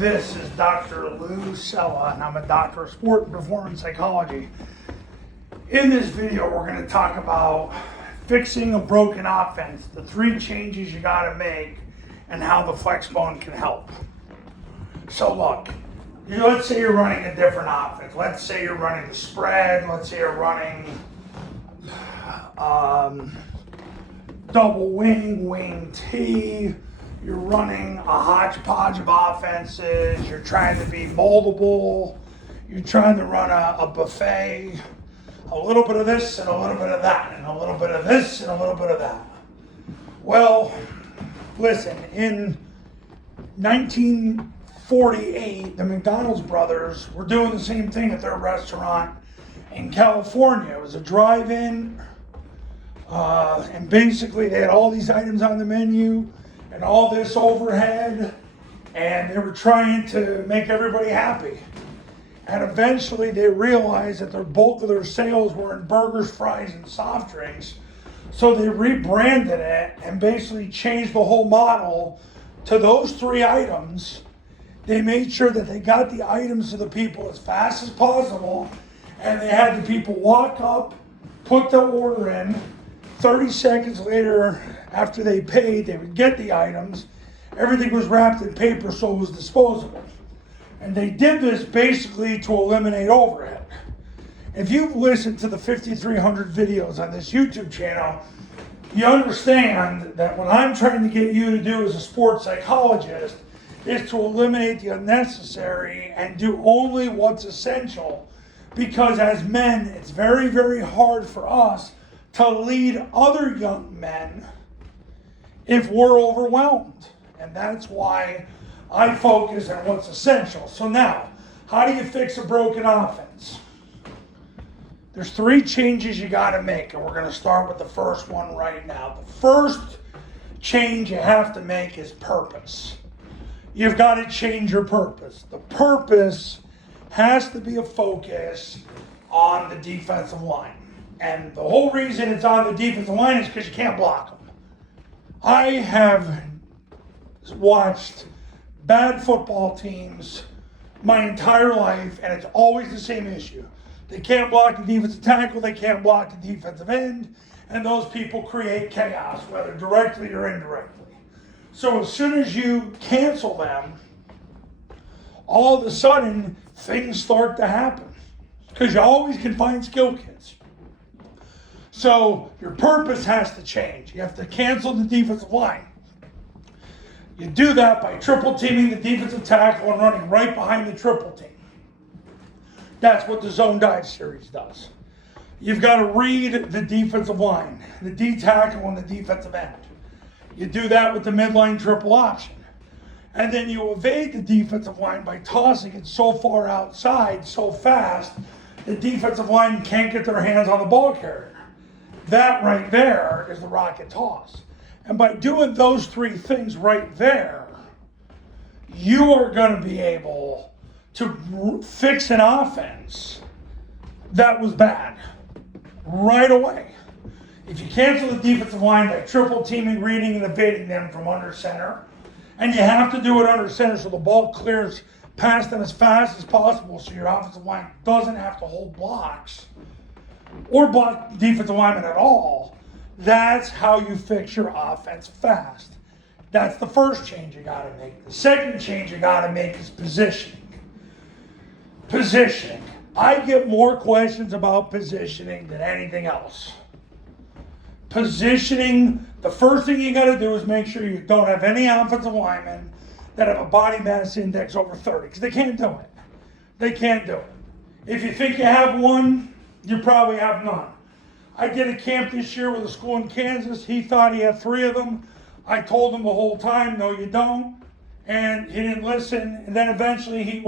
This is Dr. Lou Cella, and I'm a doctor of sport and performance psychology. In this video, we're going to talk about fixing a broken offense, the 3 changes you got to make, and how the Flexbone can help. So look, let's say you're running a different offense. Let's say you're running the spread. Let's say you're running double wing T. You're running a hodgepodge of offenses. You're trying to be moldable. You're trying to run a buffet. A little bit of this and a little bit of that, and a little bit of this and a little bit of that. Well, listen, in 1948, the McDonald's brothers were doing the same thing at their restaurant in California. It was a drive-in, and basically they had all these items on the menu and all this overhead, and they were trying to make everybody happy. And eventually they realized that the bulk of their sales were in burgers, fries, and soft drinks. So they rebranded it and basically changed the whole model to those 3 items. They made sure that they got the items to the people as fast as possible, and they had the people walk up, put the order in. 30 seconds later, after they paid, they would get the items. Everything was wrapped in paper, so it was disposable. And they did this basically to eliminate overhead. If you've listened to the 5,300 videos on this YouTube channel, you understand that what I'm trying to get you to do as a sports psychologist is to eliminate the unnecessary and do only what's essential. Because as men, it's very, very hard for us to lead other young men if we're overwhelmed. And that's why I focus on what's essential. So now, how do you fix a broken offense? There's 3 changes you got to make, and we're going to start with the first one right now. The first change you have to make is purpose. You've got to change your purpose. The purpose has to be a focus on the defensive line. And the whole reason it's on the defensive line is because you can't block them. I have watched bad football teams my entire life, and it's always the same issue. They can't block the defensive tackle, they can't block the defensive end, and those people create chaos, whether directly or indirectly. So as soon as you cancel them, all of a sudden, things start to happen. Because you always can find skill kids. So your purpose has to change. You have to cancel the defensive line. You do that by triple teaming the defensive tackle and running right behind the triple team. That's what the zone dive series does. You've got to read the defensive line, the D tackle and the defensive end. You do that with the midline triple option. And then you evade the defensive line by tossing it so far outside, so fast, the defensive line can't get their hands on the ball carrier. That right there is the rocket toss. And by doing those 3 things right there, you are going to be able to fix an offense that was bad right away. If you cancel the defensive line by triple teaming, reading, and evading them from under center, and you have to do it under center so the ball clears past them as fast as possible so your offensive line doesn't have to hold blocks or block defensive linemen at all, that's how you fix your offense fast. That's the first change you got to make. The second change you got to make is positioning. Positioning. I get more questions about positioning than anything else. Positioning, the first thing you got to do is make sure you don't have any offensive linemen that have a body mass index over 30, because they can't do it. They can't do it. If you think you have one, you probably have none. I did a camp this year with a school in Kansas. He thought he had 3 of them. I told him the whole time, no, you don't. And he didn't listen. And then eventually he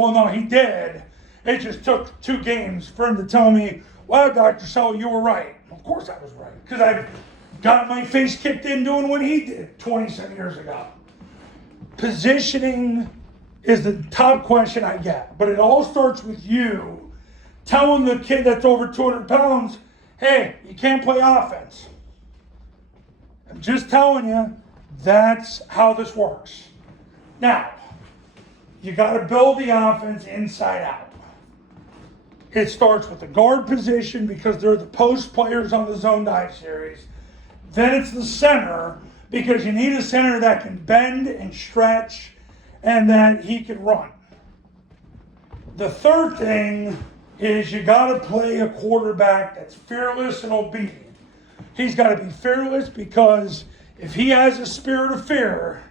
did. It just took 2 games for him to tell me, wow, Dr. Cella, you were right. Of course I was right. Because I got my face kicked in doing what he did 20-some years ago. Positioning is the top question I get. But it all starts with you telling the kid that's over 200 pounds, hey, you can't play offense. I'm just telling you, that's how this works. Now, you got to build the offense inside out. It starts with the guard position because they're the post players on the zone dive series. Then it's the center because you need a center that can bend and stretch and that he can run. The third thing is you got to play a quarterback that's fearless and obedient. He's got to be fearless because if he has a spirit of fear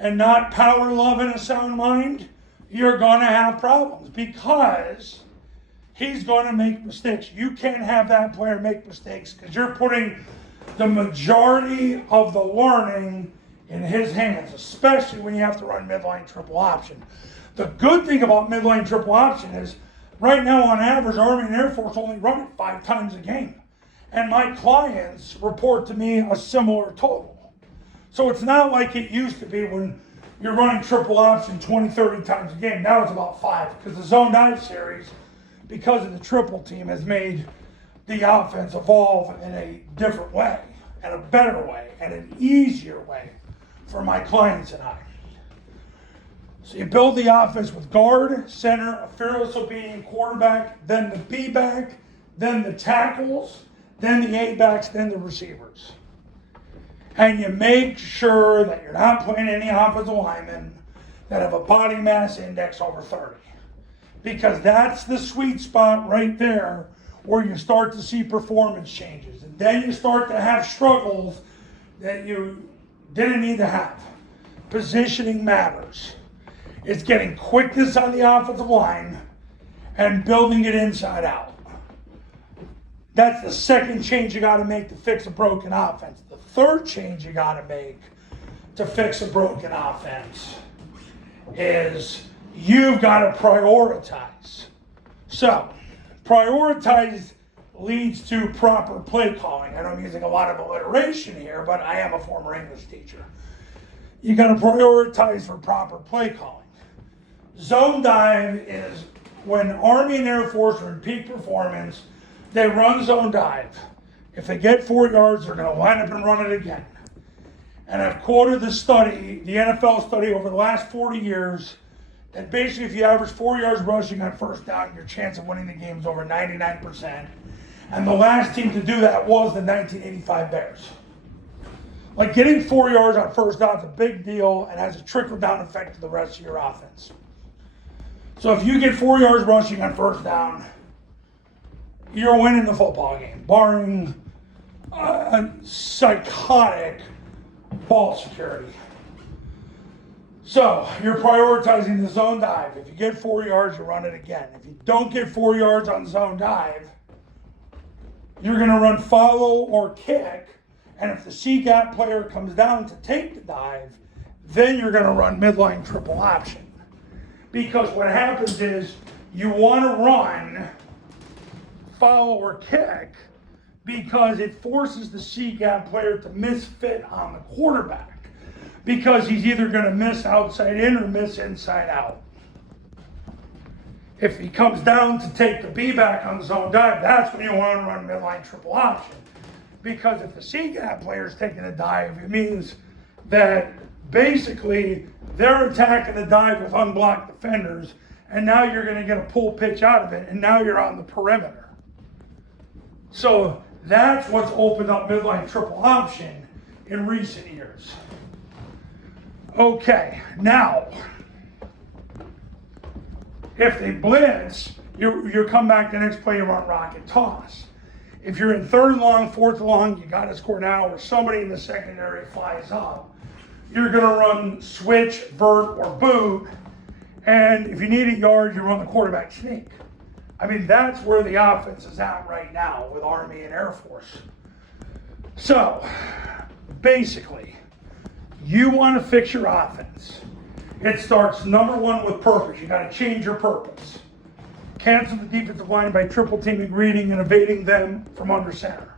and not power, love, and a sound mind, you're going to have problems because he's going to make mistakes. You can't have that player make mistakes because you're putting the majority of the learning in his hands, especially when you have to run midline triple option. The good thing about midline triple option is right now on average, Army and Air Force only run it 5 times a game. And my clients report to me a similar total. So it's not like it used to be when you're running triple option 20, 30 times a game. Now it's about 5 because the zone dive series, because of the triple team, has made the offense evolve in a different way, and a better way, and an easier way for my clients and I. So you build the offense with guard, center, a fearless, obedient quarterback, then the B-back, then the tackles, then the A-backs, then the receivers. And you make sure that you're not playing any offensive linemen that have a body mass index over 30. Because that's the sweet spot right there where you start to see performance changes. And then you start to have struggles that you didn't need to have. Positioning matters. It's getting quickness on the offensive line and building it inside out. That's the second change you got to make to fix a broken offense. The third change you got to make to fix a broken offense is you've got to prioritize. So, prioritize leads to proper play calling. I know I'm using a lot of alliteration here, but I am a former English teacher. You got to prioritize for proper play calling. Zone dive is when Army and Air Force are in peak performance, they run zone dive. If they get 4 yards, they're going to line up and run it again. And I've quoted the study, the NFL study over the last 40 years, that basically if you average 4 yards rushing on first down, your chance of winning the game is over 99%. And the last team to do that was the 1985 Bears. Like getting 4 yards on first down is a big deal and has a trickle-down effect to the rest of your offense. So if you get 4 yards rushing on first down, you're winning the football game, barring psychotic ball security. So you're prioritizing the zone dive. If you get 4 yards, you run it again. If you don't get 4 yards on zone dive, you're going to run follow or kick. And if the C-gap player comes down to take the dive, then you're going to run midline triple option. Because what happens is you want to run follow or kick because it forces the C-gap player to misfit on the quarterback because he's either going to miss outside in or miss inside out. If he comes down to take the B-back on the zone dive, that's when you want to run midline triple option. Because if the C-gap player is taking a dive, it means that basically they're attacking the dive with unblocked defenders, and now you're going to get a pull pitch out of it, and now you're on the perimeter. So that's what's opened up midline triple option in recent years. Okay, now, if they blitz, you come back the next play, you run rocket toss. If you're in third and long, fourth and long, you got to score now, or somebody in the secondary flies up. You're going to run switch, vert, or boot. And if you need a yard, you run the quarterback sneak. I mean, that's where the offense is at right now with Army and Air Force. So, basically, you want to fix your offense. It starts, number one, with purpose. You got to change your purpose. Cancel the defensive line by triple teaming, reading, and evading them from under center.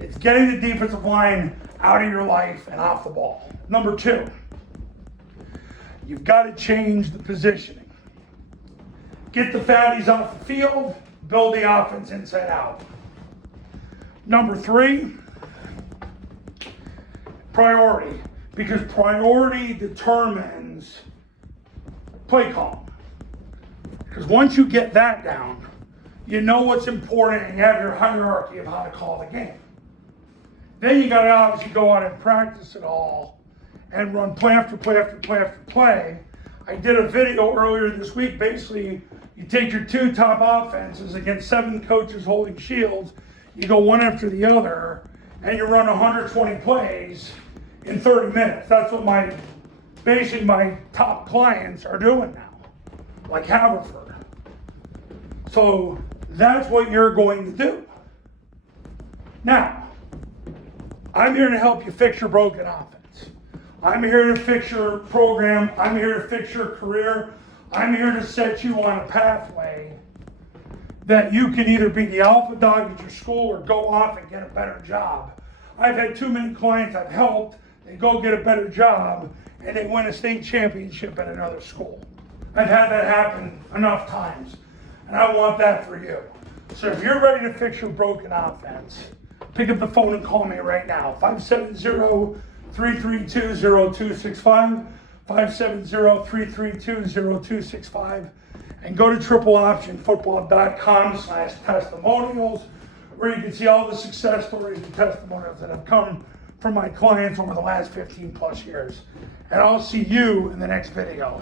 It's getting the defensive line out of your life and off the ball. Number two, you've got to change the positioning. Get the fatties off the field, build the offense inside out. Number three, priority. Because priority determines play calling. Because once you get that down, you know what's important and you have your hierarchy of how to call the game. Then you got to obviously go out and practice it all and run play after play after play after play. I did a video earlier this week. Basically, you take your two top offenses against 7 coaches holding shields, you go one after the other, and you run 120 plays in 30 minutes. That's what basically my top clients are doing now, like Haverford. So that's what you're going to do. Now, I'm here to help you fix your broken offense. I'm here to fix your program. I'm here to fix your career. I'm here to set you on a pathway that you can either be the alpha dog at your school or go off and get a better job. I've had too many clients I've helped, they go get a better job, and they win a state championship at another school. I've had that happen enough times, and I want that for you. So if you're ready to fix your broken offense, pick up the phone and call me right now. 570-332-0265, 570-332-0265, and go to tripleoptionfootball.com/testimonials, where you can see all the success stories and testimonials that have come from my clients over the last 15 plus years. And I'll see you in the next video.